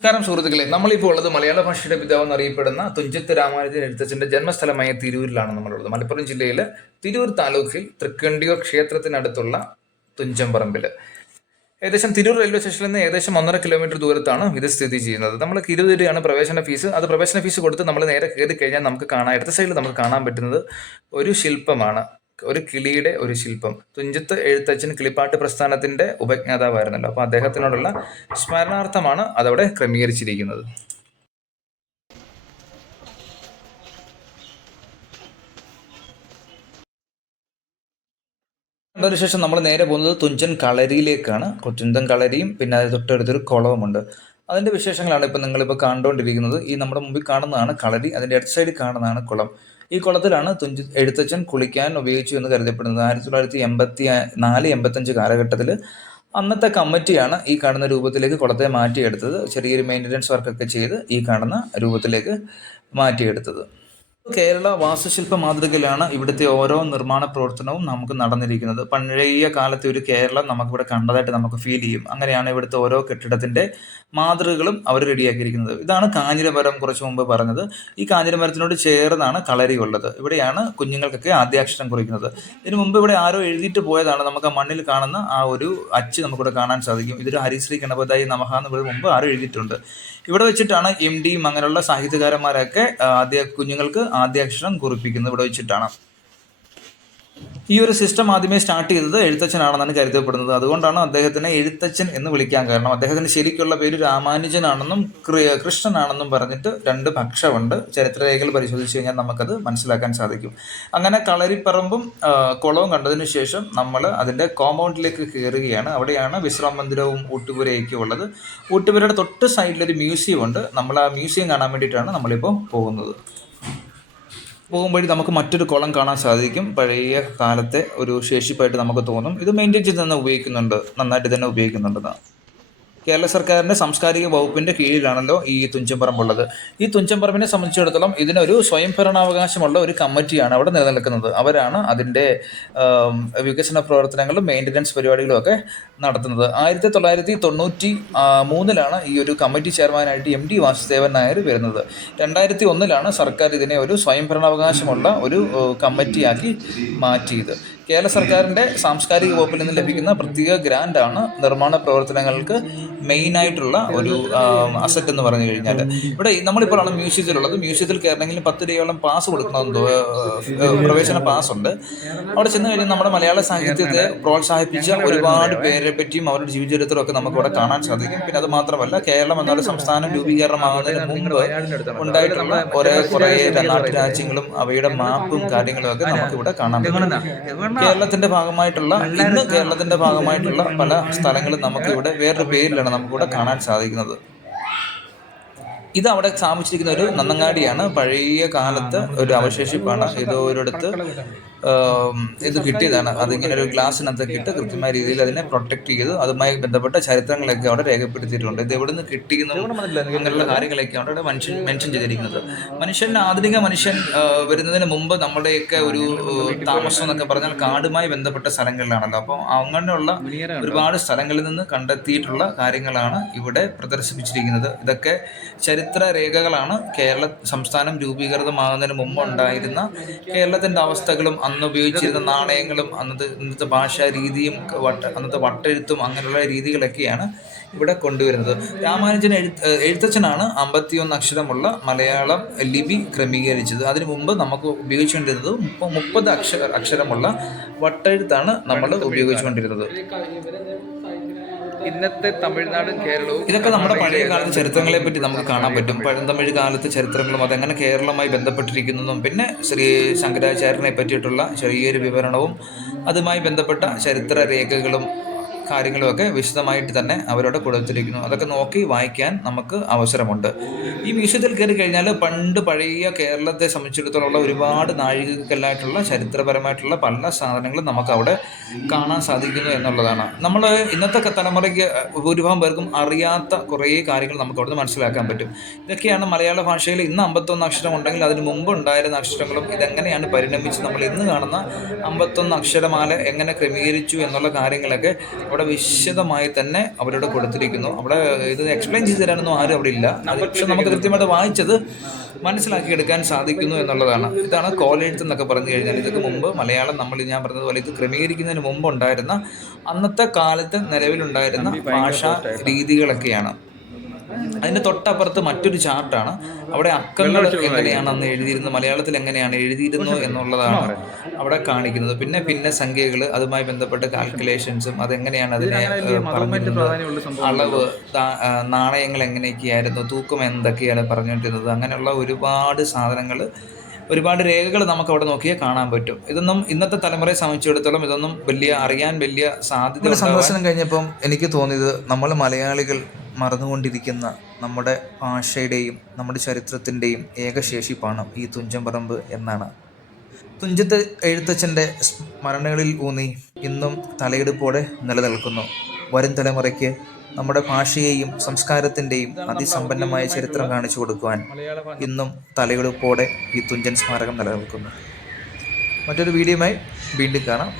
നമസ്കാരം സുഹൃത്തുക്കളെ, നമ്മളിപ്പോൾ ഉള്ളത് മലയാള ഭാഷയുടെ പിതാവ് എന്നറിയപ്പെടുന്ന തുഞ്ചത്ത് രാമാനുജൻ എഴുത്തച്ഛന്റെ ജന്മസ്ഥലമായ തിരൂരിലാണ് നമ്മളുള്ളത്. മലപ്പുറം ജില്ലയിലെ തിരൂർ താലൂക്കിൽ തൃക്കണ്ടിയൂർ ക്ഷേത്രത്തിനടുത്തുള്ള തുഞ്ചംപറമ്പിൽ. ഏകദേശം തിരൂർ റെയിൽവേ സ്റ്റേഷനിൽ നിന്ന് ഏകദേശം 1.5 കിലോമീറ്റർ ദൂരത്താണ് ഇത് സ്ഥിതി ചെയ്യുന്നത്. നമ്മൾ 20 രൂപയാണ് പ്രവേശന ഫീസ്. അത് പ്രവേശന ഫീസ് കൊടുത്ത് നമ്മൾ നേരെ കയറി കഴിഞ്ഞാൽ നമുക്ക് കാണാൻ, ഇടത്തെ സൈഡിൽ നമുക്ക് കാണാൻ പറ്റുന്നത് ഒരു ശില്പമാണ്. ഒരു കിളിയുടെ ഒരു ശില്പം. തുഞ്ചത്ത് എഴുത്തച്ഛൻ കിളിപ്പാട്ട് പ്രസ്ഥാനത്തിന്റെ ഉപജ്ഞാതാവായിരുന്നല്ലോ. അപ്പൊ അദ്ദേഹത്തിനോടുള്ള സ്മരണാർത്ഥമാണ് അതവിടെ ക്രമീകരിച്ചിരിക്കുന്നത്. അതിനുശേഷം നമ്മൾ നേരെ പോകുന്നത് തുഞ്ചൻ കളരിയിലേക്കാണ്. തുഞ്ചൻ കളരിയും പിന്നെ അത് തൊട്ടടുത്തൊരു കുളവുമുണ്ട്. അതിന്റെ വിശേഷങ്ങളാണ് ഇപ്പൊ നിങ്ങളിപ്പോൾ കണ്ടുകൊണ്ടിരിക്കുന്നത്. ഈ നമ്മുടെ മുമ്പിൽ കാണുന്നതാണ് കളരി, അതിന്റെ അടുത്ത സൈഡിൽ കാണുന്നതാണ് കുളം. ഈ കുളത്തിലാണ് എഴുത്തച്ഛൻ കുളിക്കാൻ ഉപയോഗിച്ചു എന്ന് കരുതപ്പെടുന്നത്. 1984-85 കാലഘട്ടത്തിൽ അന്നത്തെ കമ്മിറ്റിയാണ് ഈ കാണുന്ന രൂപത്തിലേക്ക് കുളത്തെ മാറ്റിയെടുത്തത്. ചെറിയൊരു മെയിൻ്റനൻസ് വർക്കൊക്കെ ചെയ്ത് ഈ കാണുന്ന രൂപത്തിലേക്ക് മാറ്റിയെടുത്തത്. കേരള വാസ്തുശില്പ മാതൃകയിലാണ് ഇവിടുത്തെ ഓരോ നിർമ്മാണ പ്രവർത്തനവും നമുക്ക് നടന്നിരിക്കുന്നത്. പഴയ കാലത്തെ ഒരു കേരളം നമുക്കിവിടെ കണ്ടതായിട്ട് നമുക്ക് ഫീൽ ചെയ്യും. അങ്ങനെയാണ് ഇവിടുത്തെ ഓരോ കെട്ടിടത്തിന്റെ മാതൃകകളും അവർ റെഡിയാക്കിയിരിക്കുന്നത്. ഇതാണ് കാഞ്ഞിരമരം, കുറച്ചു മുമ്പ് പറഞ്ഞത്. ഈ കാഞ്ഞിരമരത്തിനോട് ചേർന്നാണ് കളരി ഉള്ളത്. ഇവിടെയാണ് കുഞ്ഞുങ്ങൾക്കൊക്കെ ആദ്യാക്ഷരം കുറിക്കുന്നത്. ഇതിനു മുമ്പ് ഇവിടെ ആരോ എഴുതിയിട്ട് പോയതാണ്. നമുക്ക് ആ മണ്ണിൽ കാണുന്ന ആ ഒരു അച്ച് നമുക്കിവിടെ കാണാൻ സാധിക്കും. ഇതൊരു ഹരിശ്രീ ഗണപതായി നമഃ എന്ന് ഇവിടെ മുമ്പ് ആരോ എഴുതിയിട്ടുണ്ട്. ഇവിടെ വെച്ചിട്ടാണ് MDയും അങ്ങനെയുള്ള സാഹിത്യകാരന്മാരൊക്കെ കുഞ്ഞുങ്ങൾക്ക് ആദ്യാക്ഷരം കുറിപ്പിക്കുന്നത് ഇവിടെ വെച്ചിട്ടാണ്. ഈ ഒരു സിസ്റ്റം ആദ്യമേ സ്റ്റാർട്ട് ചെയ്തത് എഴുത്തച്ഛനാണെന്നാണ് കരുതപ്പെടുന്നത്. അതുകൊണ്ടാണ് അദ്ദേഹത്തിനെ എഴുത്തച്ഛൻ എന്ന് വിളിക്കാൻ കാരണം. അദ്ദേഹത്തിന് ശരിക്കുള്ള പേര് രാമാനുജനാണെന്നും കൃഷ്ണനാണെന്നും പറഞ്ഞിട്ട് രണ്ട് പക്ഷമുണ്ട്. ചരിത്രരേഖകൾ പരിശോധിച്ച് കഴിഞ്ഞാൽ നമുക്കത് മനസ്സിലാക്കാൻ സാധിക്കും. അങ്ങനെ കളരിപ്പറമ്പും കുളവും കണ്ടതിന് ശേഷം നമ്മൾ അതിൻ്റെ കോമ്പൗണ്ടിലേക്ക് കയറുകയാണ്. അവിടെയാണ് വിശ്രാമ മന്ദിരവും ഊട്ടുപുരയൊക്കെ ഉള്ളത്. ഊട്ടുപുരയുടെ തൊട്ട് സൈഡിലൊരു മ്യൂസിയം ഉണ്ട്. നമ്മൾ ആ മ്യൂസിയം കാണാൻ വേണ്ടിയിട്ടാണ് നമ്മളിപ്പോൾ പോകുന്നത്. പോകുമ്പോഴേ നമുക്ക് മറ്റൊരു കുളം കാണാൻ സാധിക്കും. പഴയ കാലത്തെ ഒരു ശേഷിപ്പായിട്ട് നമുക്ക് തോന്നും. ഇത് മെയിൻറ്റെയിൻ ചെയ്ത് തന്നെ ഉപയോഗിക്കുന്നുണ്ട്, നന്നായിട്ട് തന്നെ ഉപയോഗിക്കുന്നുണ്ടെന്നാണ്. കേരള സർക്കാരിൻ്റെ സാംസ്കാരിക വകുപ്പിൻ്റെ കീഴിലാണല്ലോ ഈ തുഞ്ചൻപറമ്പുള്ളത്. ഈ തുഞ്ചൻപറമ്പിനെ സംബന്ധിച്ചിടത്തോളം ഇതിനൊരു സ്വയംഭരണാവകാശമുള്ള ഒരു കമ്മിറ്റിയാണ് അവിടെ നിലനിൽക്കുന്നത്. അവരാണ് അതിൻ്റെ വികസന പ്രവർത്തനങ്ങളും മെയിൻ്റനൻസ് പരിപാടികളും ഒക്കെ നടത്തുന്നത്. 1993 ഈ ഒരു കമ്മിറ്റി ചെയർമാനായിട്ട് MD വാസുദേവൻ നായർ വരുന്നത്. 2001 സർക്കാർ ഇതിനെ ഒരു സ്വയംഭരണാവകാശമുള്ള ഒരു കമ്മിറ്റിയാക്കി മാറ്റിയത്. കേരള സർക്കാരിൻ്റെ സാംസ്കാരിക വകുപ്പിൽ നിന്ന് ലഭിക്കുന്ന പ്രത്യേക ഗ്രാൻഡാണ് നിർമ്മാണ പ്രവർത്തനങ്ങൾക്ക് മെയിനായിട്ടുള്ള ഒരു അസറ്റ് എന്ന് പറഞ്ഞു കഴിഞ്ഞാൽ. ഇവിടെ നമ്മളിപ്പോഴാണ് മ്യൂസിയത്തിലുള്ളത്. മ്യൂസിയത്തിൽ കയറണമെങ്കിൽ 10 രൂപയോളം പാസ് കൊടുക്കണമെന്ന്, പ്രവേശന പാസ് ഉണ്ട്. അവിടെ ചെന്ന് കഴിഞ്ഞാൽ നമ്മുടെ മലയാള സാഹിത്യത്തെ പ്രോത്സാഹിപ്പിച്ച ഒരുപാട് പേരെ പറ്റിയും അവരുടെ ജീവചരിത്രവും ഒക്കെ നമുക്കിവിടെ കാണാൻ സാധിക്കും. പിന്നെ അത് മാത്രമല്ല, കേരളം എന്നൊരു സംസ്ഥാനം രൂപീകരണമാകുന്നതിന് മുമ്പ് ഉണ്ടായിട്ടുള്ള കുറേ നാട്ടുരാജ്യങ്ങളും അവയുടെ മാപ്പും കാര്യങ്ങളും ഒക്കെ നമുക്കിവിടെ കാണാൻ പറ്റും. കേരളത്തിന്റെ ഭാഗമായിട്ടുള്ള പല സ്ഥലങ്ങളും നമുക്കിവിടെ വേറൊരു പേരിലാണ് നമുക്കിവിടെ കാണാൻ സാധിക്കുന്നത്. ഇത് അവിടെ സ്ഥാപിച്ചിരിക്കുന്ന ഒരു നന്നങ്ങാടിയാണ്. പഴയ കാലത്ത് ഒരു അവശേഷിപ്പാണ്. ഏതോ ഒരിടത്ത് ഇത് കിട്ടിയതാണ്. അതിങ്ങനെ ഒരു ഗ്ലാസ്സിനകത്തൊക്കെ ഇട്ട് കൃത്യമായ രീതിയിൽ അതിനെ പ്രൊട്ടക്ട് ചെയ്ത് അതുമായി ബന്ധപ്പെട്ട ചരിത്രങ്ങളൊക്കെ അവിടെ രേഖപ്പെടുത്തിയിട്ടുണ്ട്. ഇത് എവിടെ നിന്ന് കിട്ടിയെന്നും അങ്ങനെയുള്ള കാര്യങ്ങളൊക്കെ അവിടെ മെൻഷൻ ചെയ്തിരിക്കുന്നത്. ആധുനിക മനുഷ്യൻ വരുന്നതിന് മുമ്പ് നമ്മുടെയൊക്കെ ഒരു താമസം എന്നൊക്കെ പറഞ്ഞാൽ കാടുമായി ബന്ധപ്പെട്ട സ്ഥലങ്ങളിലാണല്ലോ. അപ്പോൾ അങ്ങനെയുള്ള ഒരുപാട് സ്ഥലങ്ങളിൽ നിന്ന് കണ്ടെത്തിയിട്ടുള്ള കാര്യങ്ങളാണ് ഇവിടെ പ്രദർശിപ്പിച്ചിരിക്കുന്നത്. ഇതൊക്കെ ചരിത്ര രേഖകളാണ്. കേരള സംസ്ഥാനം രൂപീകൃതമാകുന്നതിന് മുമ്പ് ഉണ്ടായിരുന്ന കേരളത്തിന്റെ അവസ്ഥകളും അന്ന് ഉപയോഗിച്ചിരുന്ന നാണയങ്ങളും ഇന്നത്തെ ഭാഷാ രീതിയും അന്നത്തെ വട്ടെഴുത്തും അങ്ങനെയുള്ള രീതികളൊക്കെയാണ് ഇവിടെ കൊണ്ടുവരുന്നത്. രാമാനുജൻ എഴുത്തച്ഛനാണ് 51 അക്ഷരമുള്ള മലയാളം ലിപി ക്രമീകരിച്ചത്. അതിനു മുമ്പ് നമുക്ക് ഉപയോഗിച്ചുകൊണ്ടിരുന്നത് 30 അക്ഷരമുള്ള വട്ടെഴുത്താണ് നമ്മൾ ഉപയോഗിച്ചുകൊണ്ടിരുന്നത്. ഇന്നത്തെ തമിഴ്നാടും കേരളവും ഇതൊക്കെ നമ്മുടെ പഴയ കാലത്തെ ചരിത്രങ്ങളെ പറ്റി നമുക്ക് കാണാൻ പറ്റും. പഴന്തമിഴ് കാലത്തെ ചരിത്രങ്ങളും അതെങ്ങനെ കേരളവുമായി ബന്ധപ്പെട്ടിരിക്കുന്നതും പിന്നെ ശ്രീ ശങ്കരാചാര്യനെ പറ്റിയിട്ടുള്ള ചെറിയൊരു വിവരണവും അതുമായി ബന്ധപ്പെട്ട ചരിത്ര രേഖകളും കാര്യങ്ങളുമൊക്കെ വിശദമായിട്ട് തന്നെ അവരോട് കൊടുത്തിരിക്കുന്നു. അതൊക്കെ നോക്കി വായിക്കാൻ നമുക്ക് അവസരമുണ്ട്. ഈ മ്യൂസിയത്തിൽ കയറി കഴിഞ്ഞാൽ പഴയ കേരളത്തെ സംബന്ധിച്ചിടത്തോളം ഒരുപാട് നാഴികക്കല്ലായിട്ടുള്ള ചരിത്രപരമായിട്ടുള്ള പല സാധനങ്ങളും നമുക്ക് അവിടെ കാണാൻ സാധിക്കുന്നു എന്നുള്ളതാണ്. നമ്മൾ ഇന്നത്തെ തലമുറയ്ക്ക് ഭൂരിഭാഗം പേർക്കും അറിയാത്ത കുറേ കാര്യങ്ങൾ നമുക്ക് അവിടെ നിന്ന് മനസ്സിലാക്കാൻ പറ്റും. ഇതൊക്കെയാണ് മലയാള ഭാഷയിൽ ഇന്ന് 51 അക്ഷരം ഉണ്ടെങ്കിൽ അതിന് മുമ്പ് ഉണ്ടായിരുന്ന അക്ഷരങ്ങളും ഇതെങ്ങനെയാണ് പരിണമിച്ച് നമ്മൾ ഇന്ന് കാണുന്ന 51 അക്ഷരമാല എങ്ങനെ ക്രമീകരിച്ചു എന്നുള്ള കാര്യങ്ങളൊക്കെ അവിടെ വിശദമായി തന്നെ അവരോട് കൊടുത്തിരിക്കുന്നു. അവിടെ ഇത് എക്സ്പ്ലെയിൻ ചെയ്ത് തരാനൊന്നും ആരും അവിടെ ഇല്ല. പക്ഷെ നമുക്ക് കൃത്യമായിട്ട് വായിച്ചത് മനസ്സിലാക്കിയെടുക്കാൻ സാധിക്കുന്നു എന്നുള്ളതാണ്. ഇതാണ് കോലെഴുത്ത് എന്നൊക്കെ പറഞ്ഞു കഴിഞ്ഞാൽ ഇതൊക്കെ മുമ്പ് മലയാളം ഞാൻ പറഞ്ഞതുപോലെ ഇത് ക്രമീകരിക്കുന്നതിന് മുമ്പ് ഉണ്ടായിരുന്ന അന്നത്തെ കാലത്ത് നിലവിലുണ്ടായിരുന്ന ഭാഷാ രീതികളൊക്കെയാണ്. അതിൻ്റെ തൊട്ടപ്പുറത്ത് മറ്റൊരു ചാർട്ടാണ്. അവിടെ അക്കങ്ങൾ എങ്ങനെയാണ് അന്ന് എഴുതിയിരുന്നത്, മലയാളത്തിൽ എങ്ങനെയാണ് എഴുതിയിരുന്നു എന്നുള്ളതാണ് അവിടെ കാണിക്കുന്നത്. പിന്നെ സംഖ്യകൾ, അതുമായി ബന്ധപ്പെട്ട കാൽക്കുലേഷൻസും അതെങ്ങനെയാണ് അതിനെ പറഞ്ഞിരുന്നത്, അളവ്, നാണയങ്ങൾ എങ്ങനെയൊക്കെയായിരുന്നു, തൂക്കം എന്തൊക്കെയാണ് പറഞ്ഞുകൊണ്ടിരുന്നത്, അങ്ങനെയുള്ള ഒരുപാട് സാധനങ്ങൾ, ഒരുപാട് രേഖകൾ നമുക്ക് അവിടെ നോക്കിയാൽ കാണാൻ പറ്റും. ഇതൊന്നും ഇന്നത്തെ തലമുറയെ സംബന്ധിച്ചിടത്തോളം ഇതൊന്നും അറിയാൻ വലിയ സാധ്യത. സന്ദർശനം കഴിഞ്ഞപ്പം എനിക്ക് തോന്നിയത് നമ്മൾ മലയാളികൾ മറന്നുകൊണ്ടിരിക്കുന്ന നമ്മുടെ ഭാഷയുടെയും നമ്മുടെ ചരിത്രത്തിൻ്റെയും ഏകശേഷിപ്പാണ് ഈ തുഞ്ചൻപറമ്പ് എന്നാണ്. തുഞ്ചത്ത് എഴുത്തച്ഛൻ്റെ സ്മരണകളിൽ ഊന്നി ഇന്നും തലയെടുപ്പോടെ നിലനിൽക്കുന്നു. വരും തലമുറയ്ക്ക് നമ്മുടെ ഭാഷയെയും സംസ്കാരത്തിൻ്റെയും അതിസമ്പന്നമായ ചരിത്രം കാണിച്ചു കൊടുക്കുവാൻ ഇന്നും തലയെടുപ്പോടെ ഈ തുഞ്ചൻ സ്മാരകം നിലനിൽക്കുന്നു. മറ്റൊരു വീഡിയോയുമായി വീണ്ടും കാണാം.